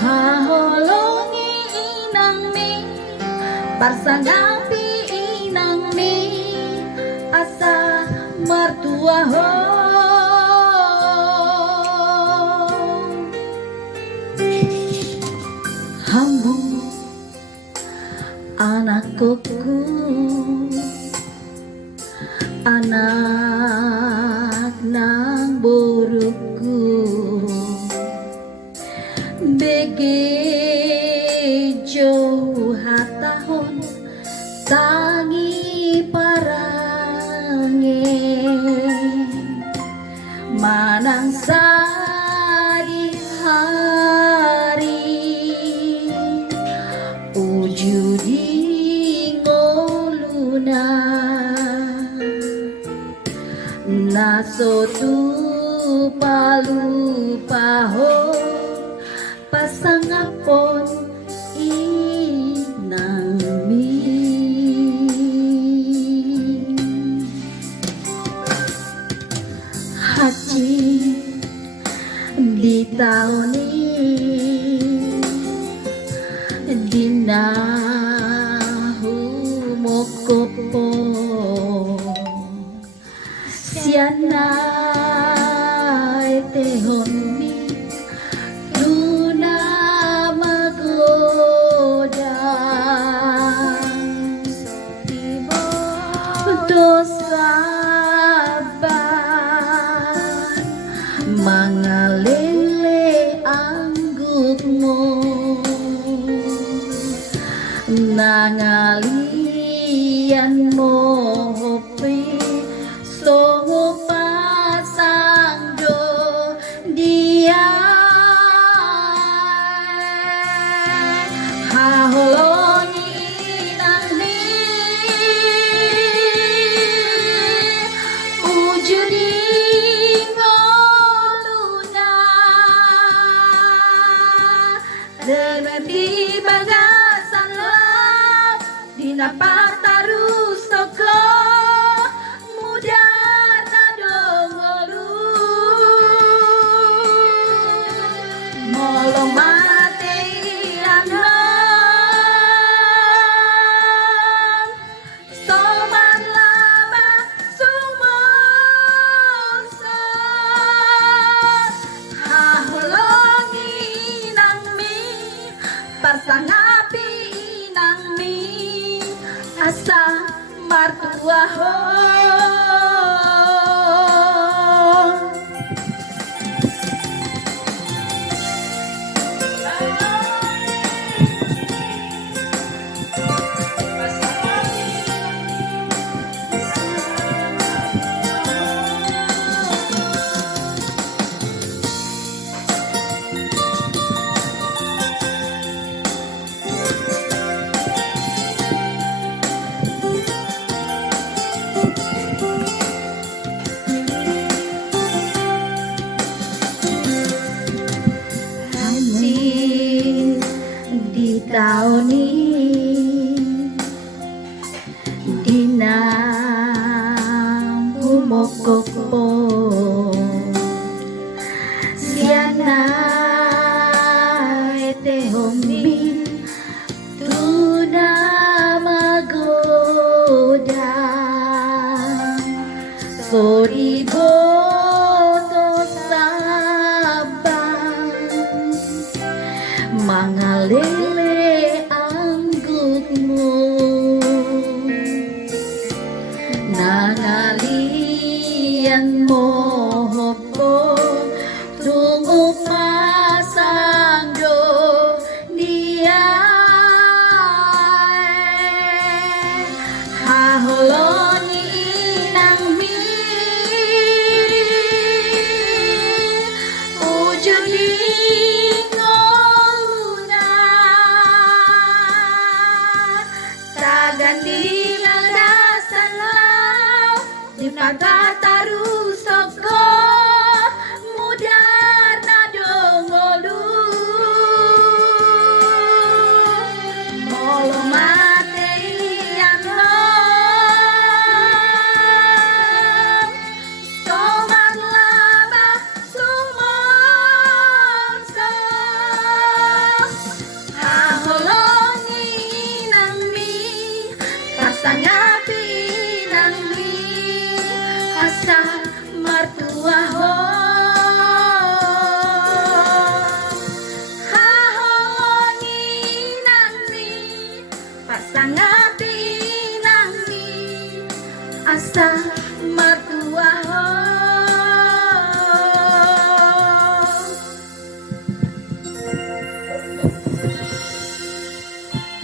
Haholongi inang mi parsanggapi inang mi asa mertua ho hambu anak kuku anak nang boruku begejo hatahon tangi parange manang sari hari ujudi ngoluna naso tu palu paho pasangapon inang mi haji di tahun ini dina humokopo siana tehon mi mangalele anggukmu nangalian mohopi soho pasang do dia haholongi nangni ujudi dengan di bagasan lang dinapataru soko muda na dongolu molong mati anom soman lama sumonsa haholongi parsangapi inang mi asa martua ho di tahun ini dina humokopo siana etehombi tuna magoda sori boto sabang mangalele anggukmu nangalian mohopo tunggu pasang do dia haholongi inang mi ujudi Gandhi nang dasan law di pagkata